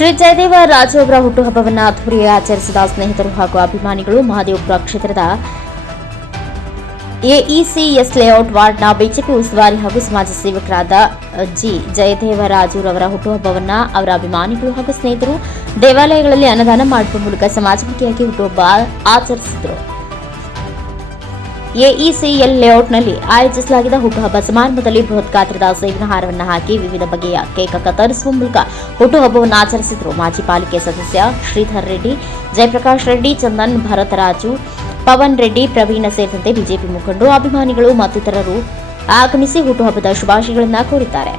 ಶ್ರೀ ಜಯದೇವ ರಾಜು ಅವರ ಹುಟ್ಟುಹಬ್ಬವನ್ನು ಅದ್ದೂರಿಯಾಗಿ ಆಚರಿಸಿದ ಸ್ನೇಹಿತರು ಹಾಗೂ ಅಭಿಮಾನಿಗಳು ಮಹದೇವಪುರ ಕ್ಷೇತ್ರದ ಎಇಸಿಎಸ್ ಲೇಔಟ್ ವಾರ್ಡ್ನ ಬಿಜೆಪಿ ಉಸ್ತುವಾರಿ ಹಾಗೂ ಸಮಾಜ ಸೇವಕರಾದ ಜಿ ಜಯದೇವರಾಜುರವರ ಹುಟ್ಟುಹಬ್ಬವನ್ನು ಅವರ ಅಭಿಮಾನಿಗಳು ಹಾಗೂ ಸ್ನೇಹಿತರು ದೇವಾಲಯಗಳಲ್ಲಿ ಅನ್ನದಾನ ಮಾಡುವ ಮೂಲಕ ಸಮಾಜಮುಖಿಯಾಗಿ ಹುಟ್ಟುಹಬ್ಬ ಆಚರಿಸಿದರು. ಎಇಸಿಎಲ್ ಲೇಔಟ್ನಲ್ಲಿ ಆಯೋಜಿಸಲಾಗಿದ್ದ ಹುಟ್ಟುಹಬ್ಬ ಸಮಾರಂಭದಲ್ಲಿ ಬೃಹತ್ ಗಾತ್ರದ ಸೇವಿನ ಹಾರವನ್ನು ಹಾಕಿ ವಿವಿಧ ಬಗೆಯ ಕೇಕ್ ಕತ್ತರಿಸುವ ಮೂಲಕ ಹುಟ್ಟುಹಬ್ಬವನ್ನು ಆಚರಿಸಿದರು. ಮಾಜಿ ಪಾಲಿಕೆ ಸದಸ್ಯ ಶ್ರೀಧರ್ ರೆಡ್ಡಿ, ಜಯಪ್ರಕಾಶ್ ರೆಡ್ಡಿ, ಚಂದನ್, ಭರತರಾಜು, ಪವನ್ ರೆಡ್ಡಿ, ಪ್ರವೀಣ ಸೇರಿದಂತೆ ಬಿಜೆಪಿ ಮುಖಂಡರು, ಅಭಿಮಾನಿಗಳು ಮತ್ತಿತರರು ಆಗಮಿಸಿ ಹುಟ್ಟುಹಬ್ಬದ ಶುಭಾಶಯಗಳನ್ನು ಕೋರಿದ್ದಾರೆ.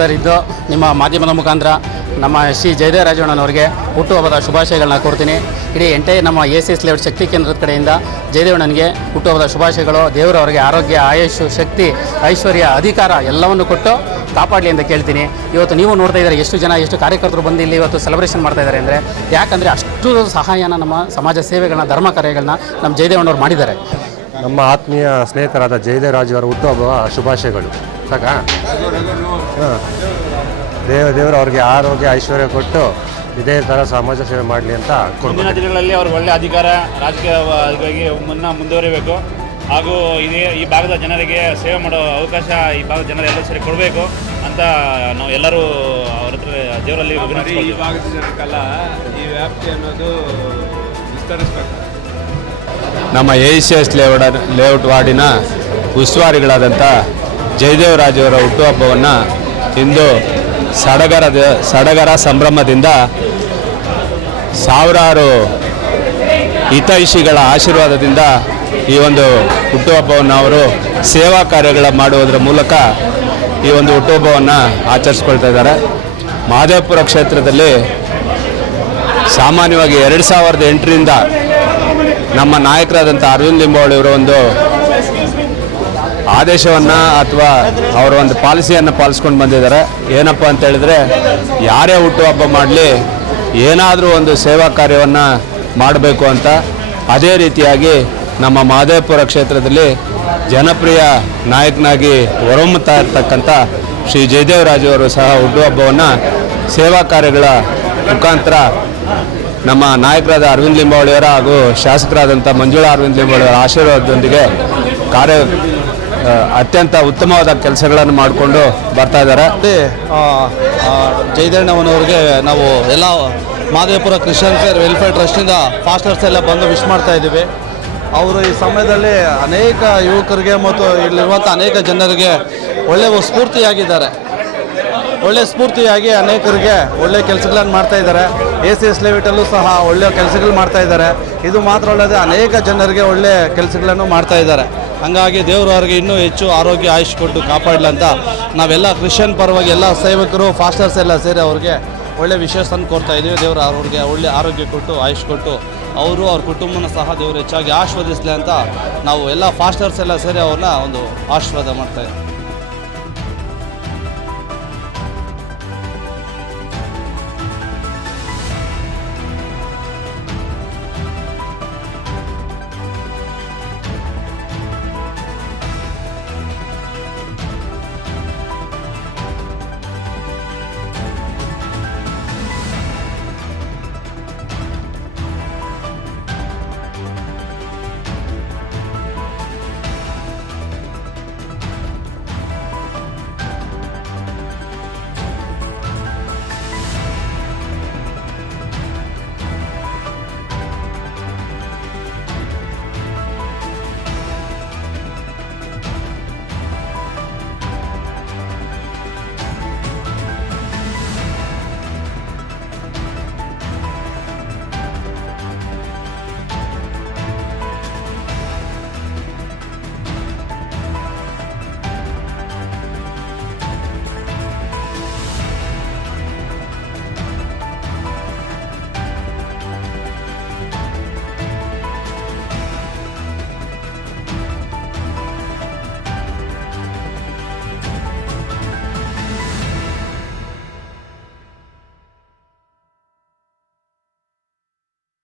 ಸರ್, ಇದು ನಿಮ್ಮ ಮಾಧ್ಯಮದ ಮುಖಾಂತರ ನಮ್ಮ ಶ್ರೀ ಜಯದೇವರಾಜಣ್ಣನವರಿಗೆ ಹುಟ್ಟುಹಬ್ಬದ ಶುಭಾಶಯಗಳನ್ನ ಕೋರ್ತೀನಿ. ಇಡೀ ನಮ್ಮ ಎಸಿಎಸ್ ಲೇಔಟ್ ಶಕ್ತಿ ಕೇಂದ್ರದ ಕಡೆಯಿಂದ ಜಯದೇವಣ್ಣನಿಗೆ ಹುಟ್ಟುಹಬ್ಬದ ಶುಭಾಶಯಗಳು. ದೇವರವರಿಗೆ ಆರೋಗ್ಯ, ಆಯುಷ್, ಶಕ್ತಿ, ಐಶ್ವರ್ಯ, ಅಧಿಕಾರ ಎಲ್ಲವನ್ನು ಕೊಟ್ಟು ಕಾಪಾಡಲಿ ಅಂತ ಕೇಳ್ತೀನಿ. ಇವತ್ತು ನೀವು ನೋಡ್ತಾ ಇದ್ದಾರೆ ಎಷ್ಟು ಕಾರ್ಯಕರ್ತರು ಬಂದು ಇಲ್ಲಿ ಇವತ್ತು ಸೆಲೆಬ್ರೇಷನ್ ಮಾಡ್ತಾ ಇದ್ದಾರೆ ಅಂದರೆ, ಯಾಕಂದರೆ ಅಷ್ಟು ಸಹಾಯನ ನಮ್ಮ ಸಮಾಜ ಸೇವೆಗಳನ್ನ, ಧರ್ಮ ಕಾರ್ಯಗಳನ್ನ ನಮ್ಮ ಜಯದೇವಣ್ಣವ್ರು ಮಾಡಿದ್ದಾರೆ. ನಮ್ಮ ಆತ್ಮೀಯ ಸ್ನೇಹಿತರಾದ ಜಯದೇವರಾಜು ಅವರ ಹುಟ್ಟುಹಬ್ಬ ಶುಭಾಶಯಗಳು. ಸಾಕಾ? ದೇವರು ಅವ್ರಿಗೆ ಆರೋಗ್ಯ, ಐಶ್ವರ್ಯ ಕೊಟ್ಟು ಇದೇ ಥರ ಸಮಾಜ ಸೇವೆ ಮಾಡಲಿ ಅಂತ ಮುಂದಿನ ದಿನಗಳಲ್ಲಿ ಅವರು ಒಳ್ಳೆಯ ಅಧಿಕಾರ, ರಾಜಕೀಯವಾಗಿ ಮುಂದುವರಿಬೇಕು ಹಾಗೂ ಈ ಭಾಗದ ಜನರಿಗೆ ಸೇವೆ ಮಾಡೋ ಅವಕಾಶ ಈ ಭಾಗದ ಜನರೆಲ್ಲ ಸೇರಿ ಕೊಡಬೇಕು ಅಂತ ನಾವು ಎಲ್ಲರೂ ಅವ್ರ ಹತ್ರ ದೇವರಲ್ಲಿ ಈ ಭಾಗದ ಜನಕ್ಕಲ್ಲ, ಈ ವ್ಯಾಪ್ತಿ ಅನ್ನೋದು ವಿಸ್ತರಿಸಬೇಕು. ನಮ್ಮ ಎಇಸಿಎಸ್ ಲೇಔಟ್ ವಾರ್ಡಿನ ಉಸ್ತುವಾರಿಗಳಾದಂಥ ಜಯದೇವರಾಜವರ ಹುಟ್ಟುಹಬ್ಬವನ್ನು ಇಂದು ಸಡಗರ ಸಂಭ್ರಮದಿಂದ ಸಾವಿರಾರು ಹಿತೈಷಿಗಳ ಆಶೀರ್ವಾದದಿಂದ ಈ ಒಂದು ಹುಟ್ಟುಹಬ್ಬವನ್ನು ಅವರು ಸೇವಾ ಕಾರ್ಯಗಳ ಮಾಡುವುದರ ಮೂಲಕ ಈ ಒಂದು ಹುಟ್ಟುಹಬ್ಬವನ್ನು ಆಚರಿಸ್ಕೊಳ್ತಾ ಇದ್ದಾರೆ. ಮಹದೇವಪುರ ಕ್ಷೇತ್ರದಲ್ಲಿ ಸಾಮಾನ್ಯವಾಗಿ 2008ರಿಂದ ನಮ್ಮ ನಾಯಕರಾದಂಥ ಅರವಿಂದ್ ಲಿಂಬಾವಳಿ ಅವರ ಒಂದು ಆದೇಶವನ್ನು ಅಥವಾ ಅವರ ಒಂದು ಪಾಲಿಸಿಯನ್ನು ಪಾಲಿಸ್ಕೊಂಡು ಬಂದಿದ್ದಾರೆ. ಏನಪ್ಪ ಅಂತ ಹೇಳಿದ್ರೆ, ಯಾರೇ ಹುಟ್ಟುಹಬ್ಬ ಮಾಡಲಿ ಏನಾದರೂ ಒಂದು ಸೇವಾ ಕಾರ್ಯವನ್ನು ಮಾಡಬೇಕು ಅಂತ. ಅದೇ ರೀತಿಯಾಗಿ ನಮ್ಮ ಮಹದೇವಪುರ ಕ್ಷೇತ್ರದಲ್ಲಿ ಜನಪ್ರಿಯ ನಾಯಕನಾಗಿ ಹೊರಹೊಮ್ಮುತ್ತಾ ಇರ್ತಕ್ಕಂಥ ಶ್ರೀ ಜಯದೇವರಾಜು ಅವರು ಸಹ ಹುಟ್ಟುಹಬ್ಬವನ್ನು ಸೇವಾ ಕಾರ್ಯಗಳ ಮುಖಾಂತರ ನಮ್ಮ ನಾಯಕರಾದ ಅರವಿಂದ್ ಲಿಂಬಾವಳಿಯವರ ಹಾಗೂ ಶಾಸಕರಾದಂಥ ಮಂಜುಳಾ ಅರವಿಂದ್ ಲಿಂಬಾವಳಿಯವರ ಆಶೀರ್ವಾದದೊಂದಿಗೆ ಅತ್ಯಂತ ಉತ್ತಮವಾದ ಕೆಲಸಗಳನ್ನು ಮಾಡಿಕೊಂಡು ಬರ್ತಾ ಇದ್ದಾರೆ. ಜಯದೇವಣ್ಣನವರಿಗೆ ನಾವು ಎಲ್ಲ Mahadevapura Christian fair welfare ಟ್ರಸ್ಟಿಂದ Foster's ಎಲ್ಲ ಬಂದು ವಿಶ್ ಮಾಡ್ತಾ ಇದ್ದೀವಿ. ಅವರು ಈ ಸಮಯದಲ್ಲಿ ಅನೇಕ ಯುವಕರಿಗೆ ಮತ್ತು ಇಲ್ಲಿರುವಂಥ ಅನೇಕ ಜನರಿಗೆ ಒಳ್ಳೆಯ ಸ್ಫೂರ್ತಿಯಾಗಿದ್ದಾರೆ. ಒಳ್ಳೆಯ ಸ್ಫೂರ್ತಿಯಾಗಿ ಅನೇಕರಿಗೆ ಒಳ್ಳೆಯ ಕೆಲಸಗಳನ್ನು ಮಾಡ್ತಾ ಇದ್ದಾರೆ. ಎಸಿಎಸ್ ಲೇಔಟಲ್ಲೂ ಸಹ ಒಳ್ಳೆಯ ಕೆಲಸಗಳು ಮಾಡ್ತಾ ಇದ್ದಾರೆ. ಇದು ಮಾತ್ರ ಅಲ್ಲದೆ ಅನೇಕ ಜನರಿಗೆ ಒಳ್ಳೆಯ ಕೆಲಸಗಳನ್ನು ಮಾಡ್ತಾ ಇದ್ದಾರೆ. ಹಾಗಾಗಿ ದೇವರು ಅವರಿಗೆ ಇನ್ನೂ ಹೆಚ್ಚು ಆರೋಗ್ಯ, ಆಯುಷ್ ಕೊಟ್ಟು ಕಾಪಾಡಲಿ ಅಂತ ನಾವೆಲ್ಲ ಕ್ರಿಶ್ಚಿಯನ್ ಪರವಾಗಿ ಎಲ್ಲ ಸೇವಕರು, ಫಾಸ್ಟರ್ಸ್ ಎಲ್ಲ ಸೇರಿ ಅವ್ರಿಗೆ ಒಳ್ಳೆಯ ವಿಶೇಷವನ್ನು ಕೋರ್ತಾ ಇದ್ದೀವಿ. ದೇವರು ಅವ್ರಿಗೆ ಒಳ್ಳೆಯ ಆರೋಗ್ಯ ಕೊಟ್ಟು, ಆಯುಷ್ ಕೊಟ್ಟು ಅವರು ಅವ್ರ ಕುಟುಂಬನ ಸಹ ದೇವರು ಹೆಚ್ಚಾಗಿ ಆಶೀರ್ವದಿಸಲಿ ಅಂತ ನಾವು ಎಲ್ಲ ಫಾಸ್ಟರ್ಸ್ ಎಲ್ಲ ಸೇರಿ ಅವ್ರನ್ನ ಒಂದು ಆಶೀರ್ವಾದ ಮಾಡ್ತಾಯಿದ್ದೀವಿ.